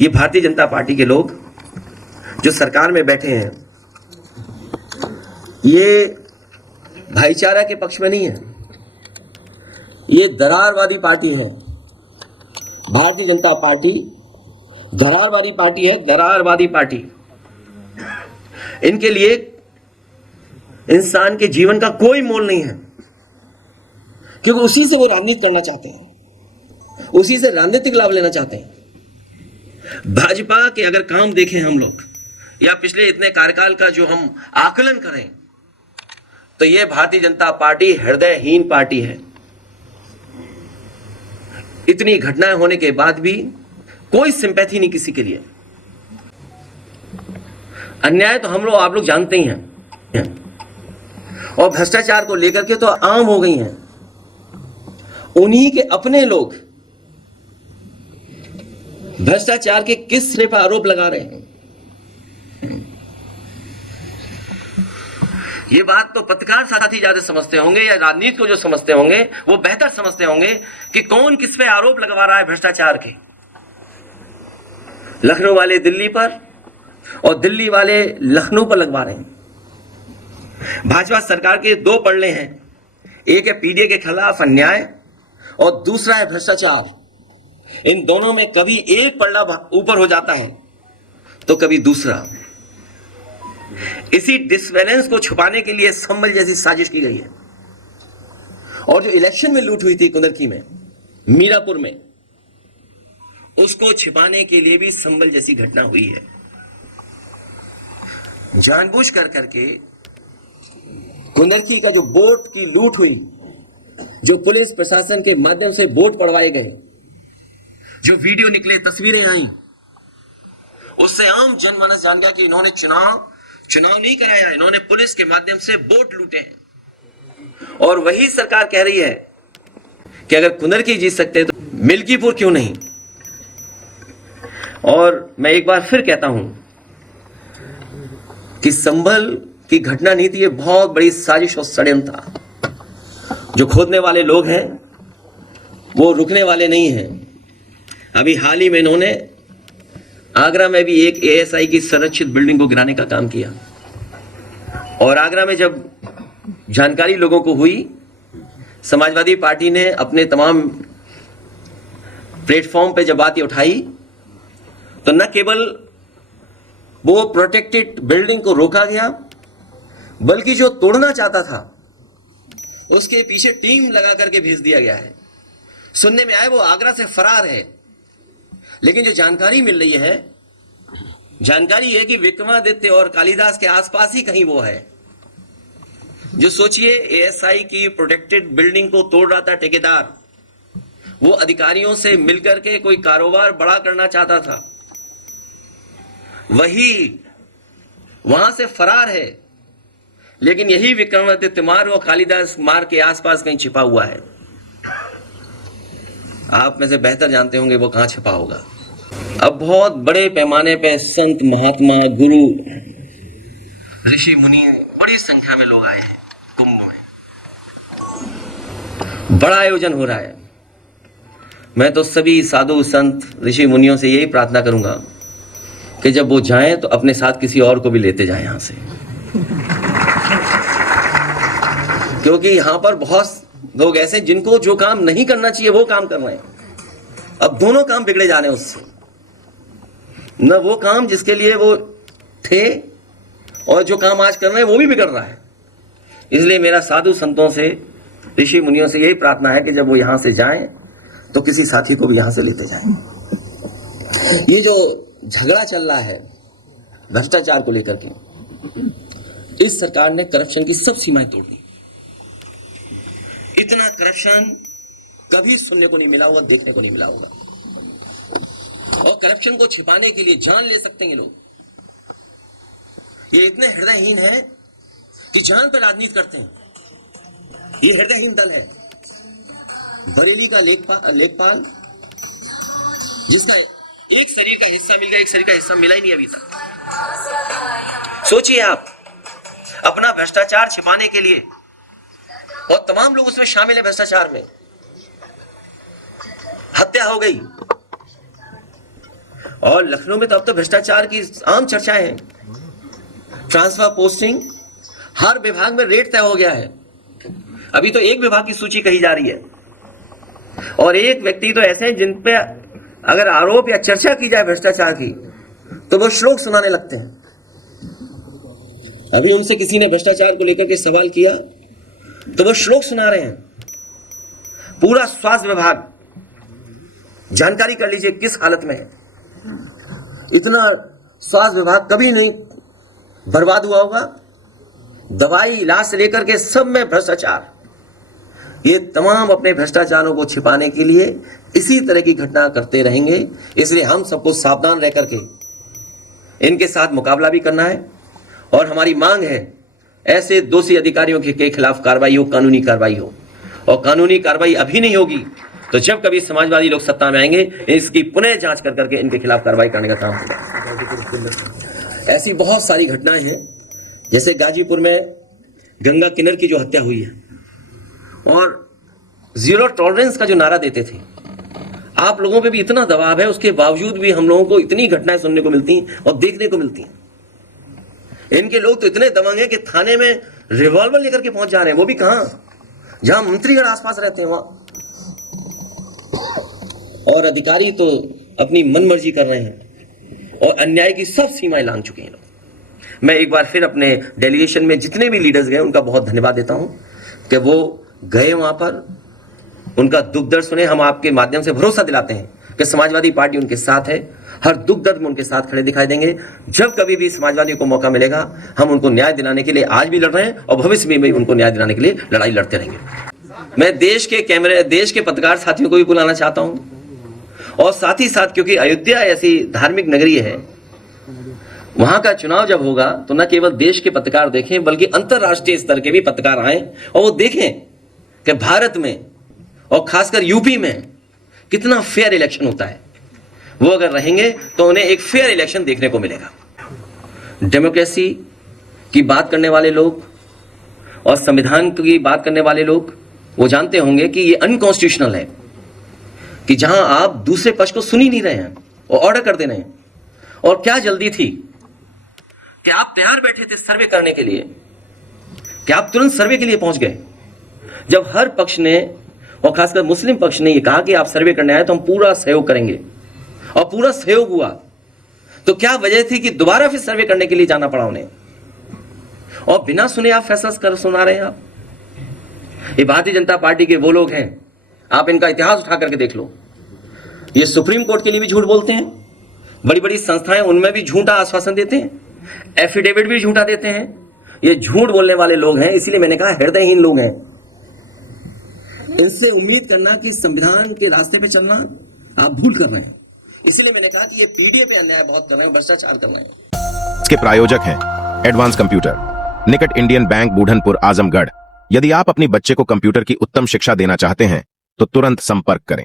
ये भारतीय जनता पार्टी के लोग जो सरकार में बैठे हैं, ये भाईचारा के पक्ष में नहीं है, ये दरारवादी पार्टी है। भारतीय जनता पार्टी दरारवादी पार्टी है, दरारवादी पार्टी। इनके लिए इंसान के जीवन का कोई मोल नहीं है, क्योंकि उसी से वो राजनीति करना चाहते हैं, उसी से राजनीतिक लाभ लेना चाहते हैं। भाजपा के अगर काम देखें हम लोग, या पिछले इतने कार्यकाल का जो हम आकलन करें, तो यह भारतीय जनता पार्टी हृदयहीन पार्टी है। इतनी घटनाएं होने के बाद भी कोई सिंपैथी नहीं किसी के लिए। अन्याय तो हम लोग आप लोग जानते ही हैं, और भ्रष्टाचार को लेकर के तो आम हो गई हैं। उन्हीं के अपने लोग भ्रष्टाचार के किस सिरे पर आरोप लगा रहे हैं। ये बात तो पत्रकार साथी ज्यादा समझते होंगे, या राजनीति को जो समझते होंगे वो बेहतर समझते होंगे कि कौन किस पे आरोप लगवा रहा है भ्रष्टाचार के। लखनऊ वाले दिल्ली पर और दिल्ली वाले लखनऊ पर लगवा रहे हैं। भाजपा सरकार के दो पलड़े हैं, एक है पीडीए के खिलाफ अन्याय और दूसरा है भ्रष्टाचार। इन दोनों में कभी एक पलड़ा ऊपर हो जाता है तो कभी दूसरा। इसी डिसबैलेंस को छुपाने के लिए संभल जैसी साजिश की गई है। और जो इलेक्शन में लूट हुई थी कुंदरकी में, मीरापुर में, उसको छिपाने के लिए भी संभल जैसी घटना हुई है। जानबूझ कर करके कुंदरकी का जो वोट की लूट हुई, जो पुलिस प्रशासन के माध्यम से वोट पड़वाए गए, जो वीडियो निकले, तस्वीरें आई, उससे आम जनमानस जान गया कि इन्होंने चुनाव नहीं कराया, इन्होंने पुलिस के माध्यम से वोट लूटे हैं। और वही सरकार कह रही है कि अगर कुंदरकी जीत सकते हैं तो मिल्कीपुर क्यों नहीं। और मैं एक बार फिर कहता हूं कि संभल की घटना नहीं थी, ये बहुत बड़ी साजिश और षड्यंत्र था। जो खोदने वाले लोग हैं वो रुकने वाले नहीं हैं। अभी हाल ही में इन्होंने आगरा में भी एक एएसआई की संरक्षित बिल्डिंग को गिराने का काम किया। और आगरा में जब जानकारी लोगों को हुई, समाजवादी पार्टी ने अपने तमाम प्लेटफॉर्म पे जब बात उठाई, तो न केवल वो प्रोटेक्टेड बिल्डिंग को रोका गया, बल्कि जो तोड़ना चाहता था उसके पीछे टीम लगा करके भेज दिया गया है। सुनने में आया वो आगरा से फरार है, लेकिन जो जानकारी मिल रही है, जानकारी है कि विक्रमादित्य और कालिदास के आसपास ही कहीं वो है। जो सोचिए, एएसआई की प्रोटेक्टेड बिल्डिंग को तोड़ रहा था ठेकेदार, वो अधिकारियों से मिलकर के कोई कारोबार बड़ा करना चाहता था, वही वहां से फरार है। लेकिन यही विक्रमादित्य मार्ग और कालिदास मार्ग के आसपास कहीं छिपा हुआ है। आप में से बेहतर जानते होंगे वो कहां छिपा होगा। अब बहुत बड़े पैमाने पे संत, महात्मा, गुरु, ऋषि मुनि, बड़ी संख्या में लोग आए हैं कुंभ में। बड़ा आयोजन हो रहा है। मैं तो सभी साधु, संत, ऋषि मुनियों से यही प्रार्थना करूंगा कि जब वो जाएं तो अपने साथ किसी और को भी लेते जाएं यहां से, क्योंकि यहां पर बहुत लोग ऐसे जिनको जो काम नहीं करना चाहिए वो काम कर रहे हैं। अब दोनों काम बिगड़े जा रहे हैं उससे, न वो काम जिसके लिए वो थे, और जो काम आज कर रहे हैं वो भी बिगड़ रहा है। इसलिए मेरा साधु संतों से, ऋषि मुनियों से यही प्रार्थना है कि जब वो यहां से जाएं तो किसी साथी को भी यहां से लेते जाएं। ये जो झगड़ा चल रहा है भ्रष्टाचार को लेकर के, इस सरकार ने करप्शन की सब सीमाएं तोड़ दी। इतना करप्शन कभी सुनने को नहीं मिला होगा, देखने को नहीं मिला होगा। और करप्शन को छिपाने के लिए जान ले सकते हैं ये लोग। ये इतने हृदयहीन है कि जान पर राजनीति करते हैं। ये हृदयहीन दल है। बरेली का लेखपाल, जिसका एक शरीर का हिस्सा मिल गया, एक शरीर का हिस्सा मिला ही नहीं अभी तक। सोचिए आप, अपना भ्रष्टाचार छिपाने के लिए, और तमाम लोग उसमें शामिल है भ्रष्टाचार में। हत्या हो गई, और लखनऊ में तो अब तो भ्रष्टाचार की आम चर्चाएं हैं। ट्रांसफर पोस्टिंग, हर विभाग में रेट तय हो गया है। अभी तो एक विभाग की सूची कही जा रही है और एक व्यक्ति तो ऐसे हैं जिन पे अगर आरोप या चर्चा की जाए भ्रष्टाचार की तो वो श्लोक सुनाने लगते हैं। अभी उनसे किसी ने भ्रष्टाचार को लेकर के सवाल किया तो वो श्लोक सुना रहे हैं। पूरा स्वास्थ्य विभाग, जानकारी कर लीजिए किस हालत में है। इतना स्वास्थ्य विभाग कभी नहीं बर्बाद हुआ होगा। दवाई, इलाज से लेकर के सब में भ्रष्टाचार। ये तमाम अपने भ्रष्टाचारों को छिपाने के लिए इसी तरह की घटना करते रहेंगे। इसलिए हम सबको सावधान रह करके इनके साथ मुकाबला भी करना है और हमारी मांग है ऐसे दोषी अधिकारियों के खिलाफ कार्रवाई हो, कानूनी कार्रवाई हो। और कानूनी कार्रवाई अभी नहीं होगी तो जब कभी समाजवादी लोग सत्ता में आएंगे इसकी पुनः जांच कर करके इनके खिलाफ कार्रवाई करने का काम होगा। ऐसी बहुत सारी घटनाएं हैं, जैसे गाजीपुर में गंगा किन्नर की जो हत्या हुई है और जीरो टॉलरेंस का जो नारा देते थे। आप लोगों पे भी इतना दबाव है, उसके बावजूद भी हम लोगों को इतनी घटनाएं सुनने को मिलती हैं और देखने को मिलती हैं। इनके लोग तो इतने दबंग हैं कि थाने में रिवॉल्वर लेकर के पहुंच जा रहे हैं, वो भी कहां, जहां मंत्रीगण आसपास रहते हैं वहां। और अधिकारी तो अपनी मनमर्जी कर रहे हैं और अन्याय की सब सीमाएं लांघ चुके हैं। मैं एक बार फिर अपने डेलीगेशन में जितने भी लीडर्स गए उनका बहुत धन्यवाद देता हूं कि वो गए वहां पर, उनका दुख दर्द सुने। हम आपके माध्यम से भरोसा दिलाते हैं कि समाजवादी पार्टी उनके साथ है, हर दुख दर्द में उनके साथ खड़े दिखाई देंगे। जब कभी भी समाजवादी को मौका मिलेगा हम उनको न्याय दिलाने के लिए आज भी लड़ रहे हैं और भविष्य में भी उनको न्याय दिलाने के लिए लड़ाई लड़ते रहेंगे। मैं देश के पत्रकार साथियों को भी बुलाना चाहता हूं और साथ ही साथ, क्योंकि अयोध्या ऐसी धार्मिक नगरी है, वहां का चुनाव जब होगा तो न केवल देश के पत्रकार देखें बल्कि अंतरराष्ट्रीय स्तर के भी पत्रकार आए और वो देखें कि भारत में और खासकर यूपी में कितना फेयर इलेक्शन होता है। वो अगर रहेंगे तो उन्हें एक फेयर इलेक्शन देखने को मिलेगा। डेमोक्रेसी की बात करने वाले लोग और संविधान की बात करने वाले लोग वो जानते होंगे कि ये अनकॉन्स्टिट्यूशनल है कि जहां आप दूसरे पक्ष को सुन ही नहीं रहे हैं और ऑर्डर कर दे रहे हैं। और क्या जल्दी थी कि आप तैयार बैठे थे सर्वे करने के लिए, कि आप तुरंत सर्वे के लिए पहुंच गए। जब हर पक्ष ने और खासकर मुस्लिम पक्ष ने ये कहा कि आप सर्वे करने आए तो हम पूरा सहयोग करेंगे और पूरा सहयोग हुआ, तो क्या वजह थी कि दोबारा फिर सर्वे करने के लिए जाना पड़ा उन्हें और बिना सुने आप फैसला सुना रहे हैं। आप ये भारतीय जनता पार्टी के वो लोग हैं, आप इनका इतिहास उठा करके देख लो। ये सुप्रीम कोर्ट के लिए भी झूठ बोलते हैं, बड़ी बड़ी संस्थाएं उनमें भी झूठा आश्वासन देते हैं, एफिडेविट भी झूठा देते हैं। ये झूठ बोलने वाले लोग हैं, इसीलिए मैंने कहा हृदयहीन लोग हैं। इनसे उम्मीद करना कि संविधान के रास्ते पे चलना आप भूल कर रहे हैं। इसलिए मैंने कहा कि ये पीडीए पे अन्याय बहुत कर रहे हैं, भ्रष्टाचार कर रहे हैं। इसके प्रायोजक हैं एडवांस कंप्यूटर, निकट इंडियन बैंक, बूढ़नपुर, आजमगढ़। यदि आप अपनी बच्चे को कंप्यूटर की उत्तम शिक्षा देना चाहते हैं तो तुरंत संपर्क करें।